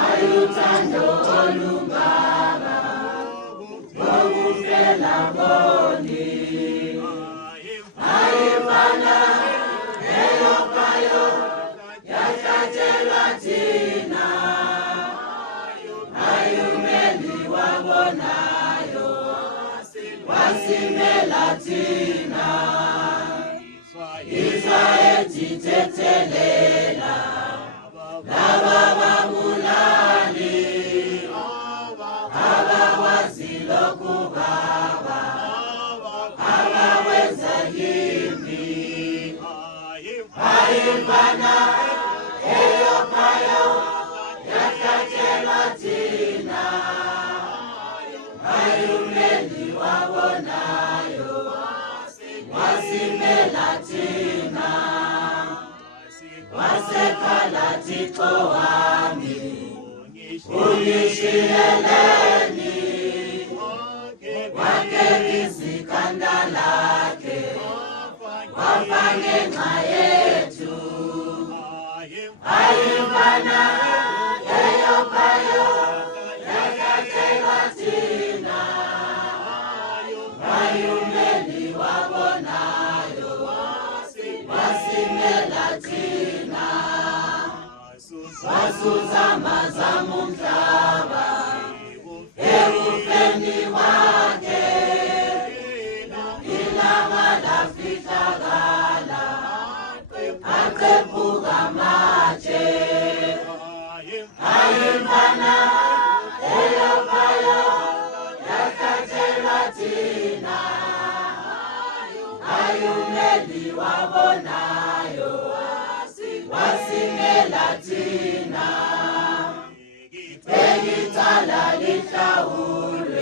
ayuthando olungaka ngokufela boni ayifana eyokayo yahlatshelwa thina ayumeli wabonayo wasimela thina Israel jithethelela laba babulali abakwazi lokhu baba abawenza yimbi ayifana eyokayo yahlatshelwa thina ayumeli wabonayo wasimela thina wasekhala Thixo wami ungishiyeleni wake izikhanda lakhe wafa ngenxa yethu ayifana eyokayo yahlatshelwa thina ayumeli wabonayo wasimela thina wasusa mazamu umhlaba ekufeni kwakhe ilanga lafihlakala aqephuka amatshe ayifana eyokayo yahlatshelwa thina ayumeli wabonayo wasimela thina bekicala lihlawula